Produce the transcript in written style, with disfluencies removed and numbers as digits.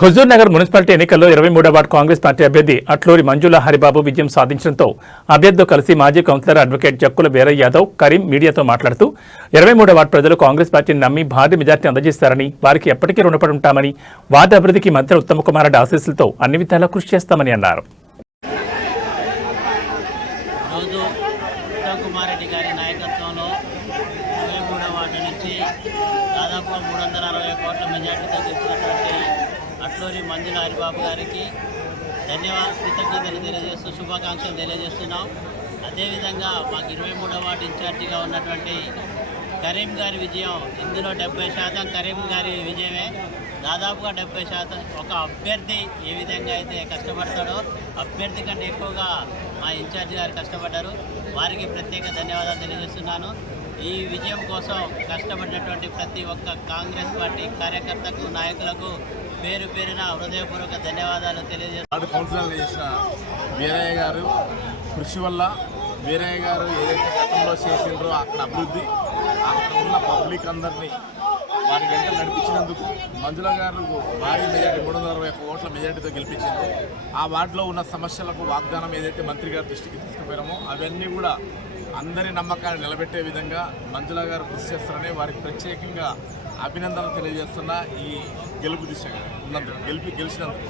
Huzur Nagar municipality ఎన్నికల్లో 23వ ward Congress party అభ్యర్థి అట్లూరి మంజుల హరిబాబు విజయం సాధించడంతో అభ్యర్థితో కలిసి మాజీ కౌన్సిలర్ అడ్వకేట్ జక్కుల వీరయ్య యాదవ్ కరీం మీడియాతో మాట్లాడుతూ 23వ వార్డు ప్రజలు కాంగ్రెస్ పార్టీని నమ్మి భారీ మెజార్టీ అందజేస్తారని, వారికి ఎప్పటికీ రుణపడి ఉంటామని, వార్డు అభివృద్ధికి మంత్రి ఉత్తమ్ కుమార్ రెడ్డి ఆశీస్సులతో అన్ని విధాలా కృషి చేస్తామని అన్నారు. దాదాపుగా 360 కోట్ల మెజార్టీతో గెలిచినటువంటి అట్లూరి మంజుల హరిబాబు గారికి కృతజ్ఞతలు తెలియజేస్తూ శుభాకాంక్షలు తెలియజేస్తున్నాం. అదేవిధంగా మాకు 23వ వార్డు ఇన్ఛార్జిగా ఉన్నటువంటి కరీం గారి విజయం, ఇందులో 70% కరీం గారి విజయమే. దాదాపుగా 70% ఒక అభ్యర్థి ఏ విధంగా అయితే కష్టపడతాడో అభ్యర్థి కంటే ఎక్కువగా మా ఇన్ఛార్జి గారు కష్టపడ్డారు. వారికి ప్రత్యేక ధన్యవాదాలు తెలియజేస్తున్నాను. ఈ విజయం కోసం కష్టపడినటువంటి ప్రతి ఒక్క కాంగ్రెస్ పార్టీ కార్యకర్తకు, నాయకులకు పేరు పేరున హృదయపూర్వక ధన్యవాదాలు తెలియజేస్తున్నారు. కౌన్సిలర్ చేసిన వీరయ్య గారు కృషి వల్ల వీరయ్య గారు ఏదైతే గతంలో చేసిండ్రో అక్కడ అభివృద్ధి, అక్కడ ఉన్న పబ్లిక్ అందరినీ వారి వెంట నడిపించినందుకు మంజుల గారు భారీ మెజార్టీ 360 కోట్ల మెజార్టీతో గెలిపించారు. ఆ వార్డులో ఉన్న సమస్యలకు వాగ్దానం ఏదైతే మంత్రి గారి దృష్టికి తీసుకుపోయామో అవన్నీ కూడా అందరి నమ్మకాన్ని నిలబెట్టే విధంగా మంజుల గారు కృషి చేస్తారని వారికి ప్రత్యేకంగా అభినందనలు తెలియజేస్తున్న ఈ గెలుపు దిశగా ఉన్నందుకు గెలిచినందుకు.